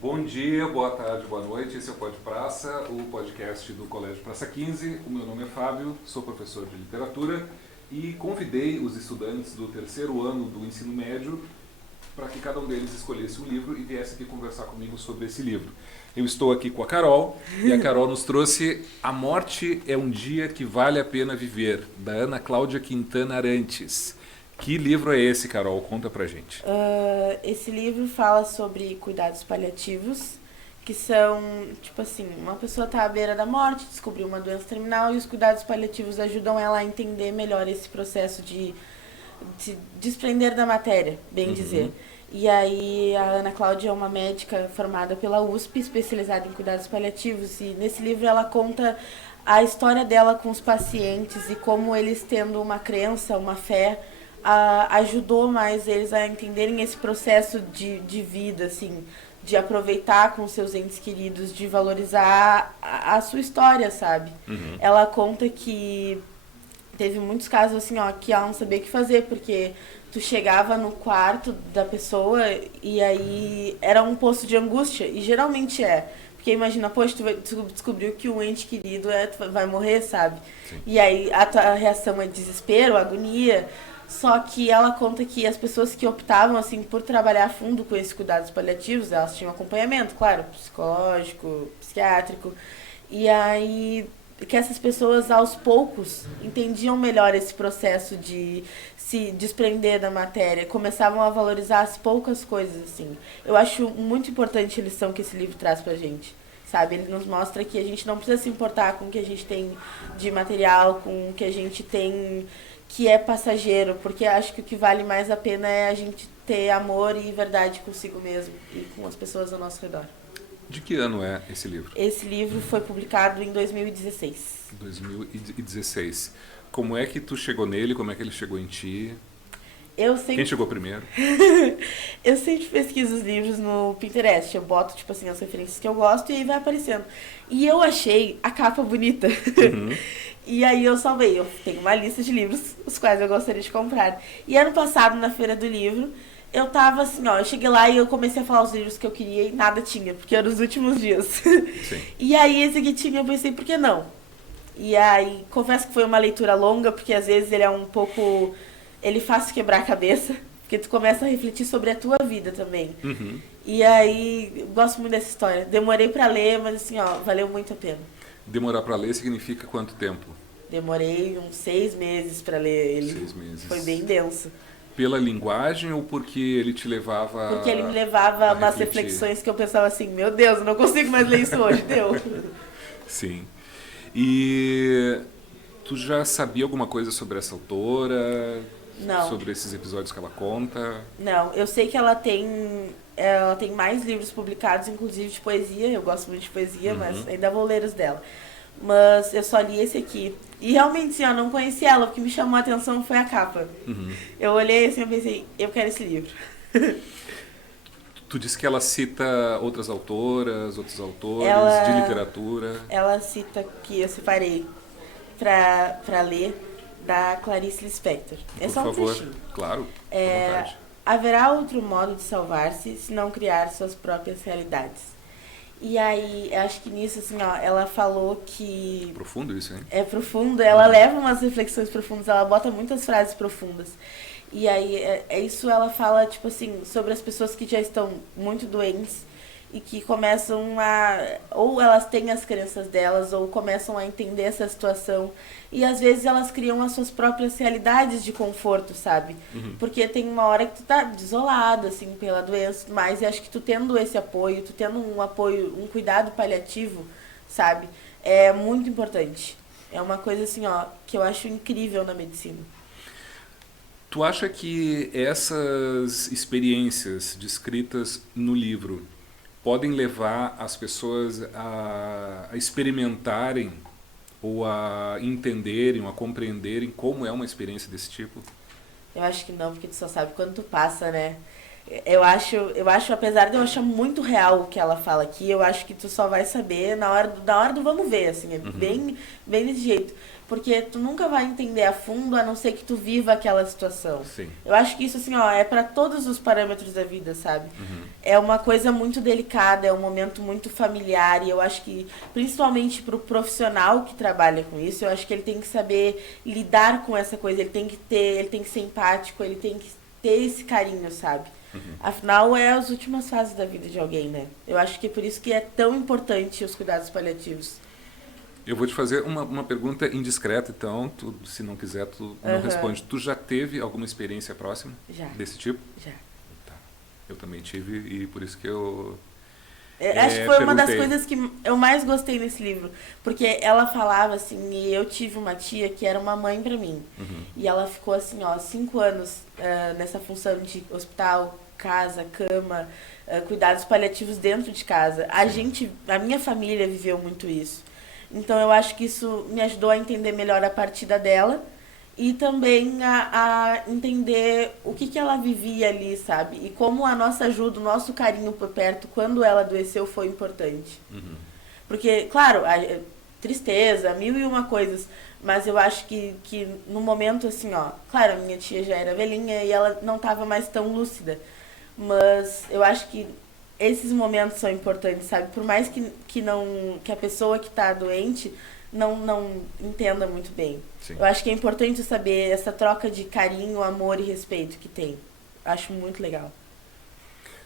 Bom dia, boa tarde, boa noite. Esse é o Pod Praça, o podcast do Colégio Praça 15. O meu nome é Fábio, sou professor de literatura e convidei os estudantes do terceiro ano do ensino médio para que cada um deles escolhesse um livro e viesse aqui conversar comigo sobre esse livro. Eu estou aqui com a Carol e a Carol nos trouxe A Morte é um Dia que Vale a Pena Viver, da Ana Cláudia Quintana Arantes. Que livro é esse, Carol? Conta pra gente. Esse livro fala sobre cuidados paliativos, que são, tipo assim, uma pessoa está à beira da morte, descobriu uma doença terminal e os cuidados paliativos ajudam ela a entender melhor esse processo de se desprender da matéria, bem dizer. E aí a Ana Cláudia é uma médica formada pela USP, especializada em cuidados paliativos, e nesse livro ela conta a história dela com os pacientes e como eles, tendo uma crença, uma fé, ajudou mais eles a entenderem esse processo de vida, assim, de aproveitar com seus entes queridos, de valorizar a sua história, sabe? Ela conta que teve muitos casos assim, ó, que ela não sabia o que fazer, porque tu chegava no quarto da pessoa e aí era um poço de angústia, e geralmente é. Porque imagina, poxa, tu descobriu que um ente querido tu vai morrer, sabe? Sim. E aí a tua reação é desespero, agonia. Só que ela conta que as pessoas que optavam assim por trabalhar a fundo com esses cuidados paliativos, elas tinham acompanhamento, claro, psicológico, psiquiátrico. E aí que essas pessoas aos poucos entendiam melhor esse processo de se desprender da matéria, começavam a valorizar as poucas coisas, assim. Eu acho muito importante a lição que esse livro traz pra gente, sabe? Ele nos mostra que a gente não precisa se importar com o que a gente tem de material, com o que a gente tem que é passageiro, porque acho que o que vale mais a pena é a gente ter amor e verdade consigo mesmo e com as pessoas ao nosso redor. De que ano é esse livro? Esse livro foi publicado em 2016. 2016. Como é que tu chegou nele? Como é que ele chegou em ti? Eu sempre, Quem chegou primeiro? eu sempre pesquiso os livros no Pinterest. Eu boto, tipo assim, as referências que eu gosto e aí vai aparecendo. E eu achei a capa bonita. E aí eu salvei. Eu tenho uma lista de livros os quais eu gostaria de comprar. E ano passado, na Feira do Livro, eu tava assim, ó, eu cheguei lá e eu comecei a falar os livros que eu queria e nada tinha, porque eram os últimos dias. Sim. E aí esse aqui tinha, eu pensei, por que não? E aí, confesso que foi uma leitura longa, porque às vezes ele é um pouco... Ele faz quebrar a cabeça, porque tu começa a refletir sobre a tua vida também. E aí, eu gosto muito dessa história. Demorei pra ler, mas assim, ó, valeu muito a pena. Demorar para ler significa quanto tempo? Demorei uns 6 meses pra ler ele. 6 meses. Foi bem denso. Pela linguagem ou porque ele te levava Porque ele me levava a umas refletir? reflexões que eu pensava assim, meu Deus, eu não consigo mais ler isso hoje, deu. Sim. E tu já sabia alguma coisa sobre essa autora? Não. Sobre esses episódios que ela conta? Não, eu sei que ela tem mais livros publicados, inclusive de poesia. Eu gosto muito de poesia, mas ainda vou ler os dela. Mas eu só li esse aqui. E realmente, assim, eu não conheci ela. O que me chamou a atenção foi a capa. Eu olhei assim e pensei, eu quero esse livro. Tu disse que ela cita outras autoras, outros autores Ela- de literatura. Ela cita que eu separei pra ler da Clarice Lispector. É Por só um favor. trechinho. Claro, à vontade. Haverá outro modo de salvar-se se não criar suas próprias realidades. E aí, acho que nisso, assim, ó, ela falou que Profundo isso, hein? é profundo, ela leva umas reflexões profundas, ela bota muitas frases profundas. E aí, isso ela fala, tipo assim, sobre as pessoas que já estão muito doentes e que começam ou elas têm as crenças delas, ou começam a entender essa situação. E às vezes elas criam as suas próprias realidades de conforto, sabe? Porque tem uma hora que tu tá desolado, assim, pela doença, mas eu acho que tu tendo esse apoio, tu tendo um apoio, um cuidado paliativo, sabe? É muito importante. É uma coisa, assim, ó, que eu acho incrível na medicina. Tu acha que essas experiências descritas no livro podem levar as pessoas a experimentarem ou a entenderem, ou a compreenderem como é uma experiência desse tipo? Eu acho que não, porque tu só sabe quando tu passa, né? Eu acho, apesar de eu achar muito real o que ela fala aqui, eu acho que tu só vai saber na hora do vamos ver, assim, é bem desse jeito. porque tu nunca vai entender a fundo a não ser que tu viva aquela situação. Sim. Eu acho que isso, assim, ó, é pra todos os parâmetros da vida, sabe? É uma coisa muito delicada, é um momento muito familiar, e eu acho que, principalmente pro profissional que trabalha com isso, eu acho que ele tem que saber lidar com essa coisa, ele tem que ser empático, ele tem que ter esse carinho, sabe? Afinal, é as últimas fases da vida de alguém, né? Eu acho que é por isso que é tão importante os cuidados paliativos. Eu vou te fazer uma pergunta indiscreta, então, tu, se não quiser, tu não responde. Tu já teve alguma experiência próxima Já. desse tipo? Já. Tá. Eu também tive e por isso que eu Acho que foi uma das perguntei. coisas que eu mais gostei nesse livro. Porque ela falava assim, e eu tive uma tia que era uma mãe pra mim. E ela ficou assim, ó, 5 anos nessa função de hospital, casa, cama, cuidados paliativos dentro de casa. A minha família viveu muito isso. Então eu acho que isso me ajudou a entender melhor a partida dela e também a entender o que ela vivia ali, sabe? E como a nossa ajuda, o nosso carinho por perto, quando ela adoeceu, foi importante. Porque, claro, tristeza, mil e uma coisas, mas eu acho que no momento, assim, ó, claro, a minha tia já era velhinha e ela não estava mais tão lúcida, mas eu acho que esses momentos são importantes, sabe? Por mais que a pessoa que está doente não entenda muito bem. Sim. Eu acho que é importante saber essa troca de carinho, amor e respeito que tem. Acho muito legal.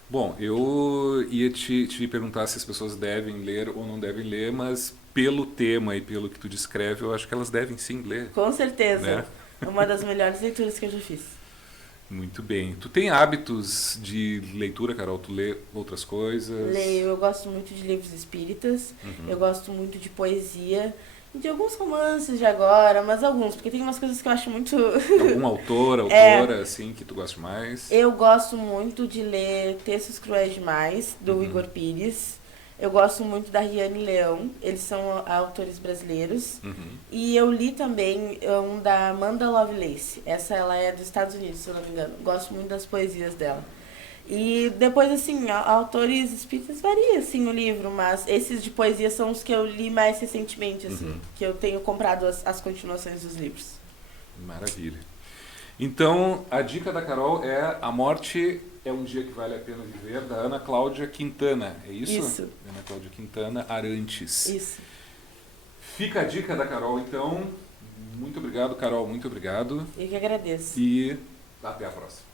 Bom, eu ia te perguntar se as pessoas devem ler ou não devem ler, mas pelo tema e pelo que tu descreve, eu acho que elas devem sim ler. Com certeza. Né? É uma das melhores leituras que eu já fiz. Muito bem. Tu tem hábitos de leitura, Carol? Tu lê outras coisas? Leio, eu gosto muito de livros espíritas, eu gosto muito de poesia, e de alguns romances de agora, mas alguns, porque tem umas coisas que eu acho muito... Algum autor, autora, assim, que tu gosta mais? Eu gosto muito de ler Textos Cruéis Demais, do Igor Pires. Eu gosto muito da Riane Leão, eles são autores brasileiros. E eu li também um da Amanda Lovelace. Essa ela é dos Estados Unidos, se eu não me engano. Gosto muito das poesias dela. E depois, assim, autores espíritas varia, assim, o livro, mas esses de poesia são os que eu li mais recentemente, assim, que eu tenho comprado as continuações dos livros. Maravilha. Então, a dica da Carol é A Morte é um Dia que Vale a Pena Viver, da Ana Cláudia Quintana, é isso? Isso. Ana Cláudia Quintana Arantes. Isso. Fica a dica da Carol, então. Muito obrigado, Carol, muito obrigado. Eu que agradeço. E até a próxima.